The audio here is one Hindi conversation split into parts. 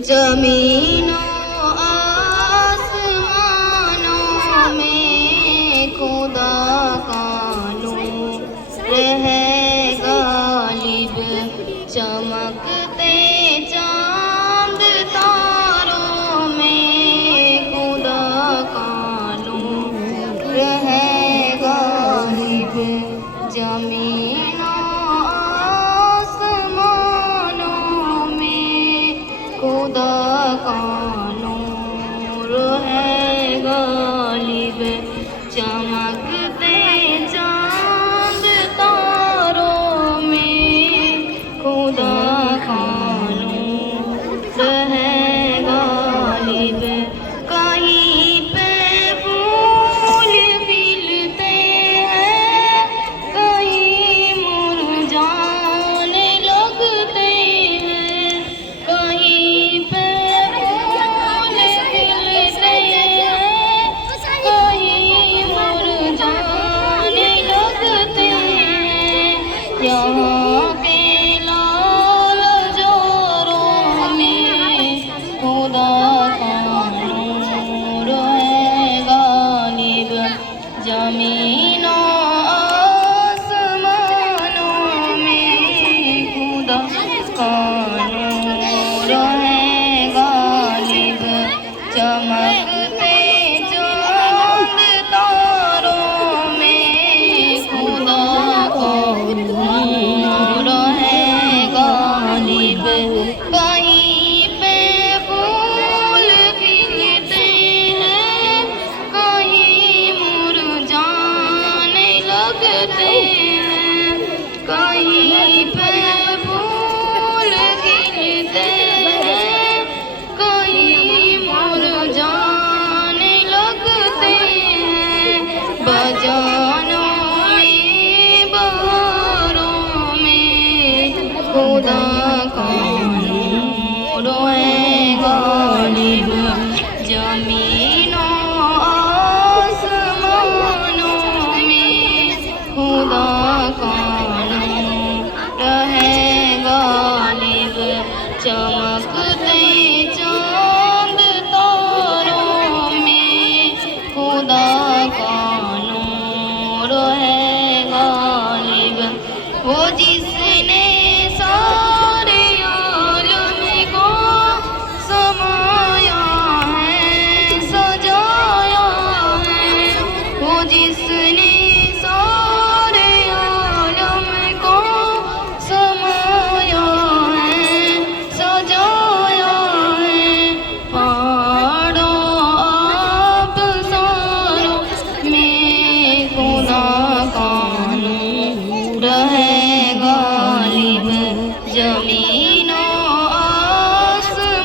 जमीनों आसमानों में खुदा का नूर है गालिब, चमकते चांद तारों में खुदा का नूर है गालिब। जमीनों आसमानों में खुदा का नूर है गालिब, चमकते चांद तारों में खुदा का नूर है गालिब। कहीं पे फूल खिलते हैं, कहीं मुरझाने लगते हैं, कहीं पे फूल खिलते हैं, कहीं मुरझाने लगते हैं। यहाँ के लाल जोरों में खुदा का नूर है गालिब। जमीनों आसमानों में खुदा का नूर है गालिब, चमकते चांद तारों में खुदा का नूर है गालिब। कहीं पे फूल खिलते हैं, कहीं मुरझाने लगते हैं, कहीं पे फूल खिलते हैं, कहीं मुरझाने लगते हैं। बजानों में बहारों में खुदा का नूर है गालिब। जमीनों आसमानों में खुदा का नूर है गालिब, चमकते चांद तारों में खुदा का नूर है गालिब। वो जिसने सारे आलम को समाया है, सजाया है, वो जिसने सारे आलम को समाया है, सजाया है। पहाड़ों आबसारों में खुदा का नूर है गालिब। जमीनों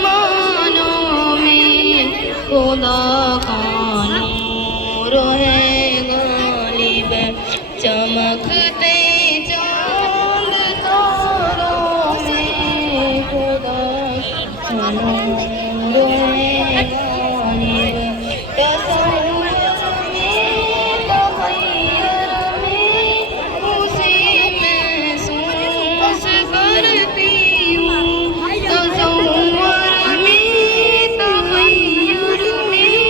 आसमानों में खुदा का नूर है गालिब, चमकते चांद तारों में खुदा का नूर है गालिब। तसव्वुर में तखय्युर में उसे महसूस करती हूँ, तसव्वुर में तखय्युर में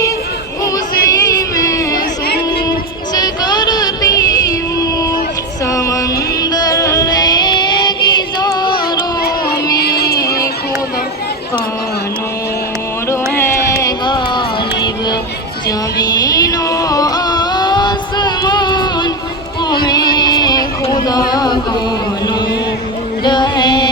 उसे महसूस करती हूँ। समंदर रेगिज़ारों में खुदा का नूर है गालिब। जमीनों आसमान में खुदा का नूर है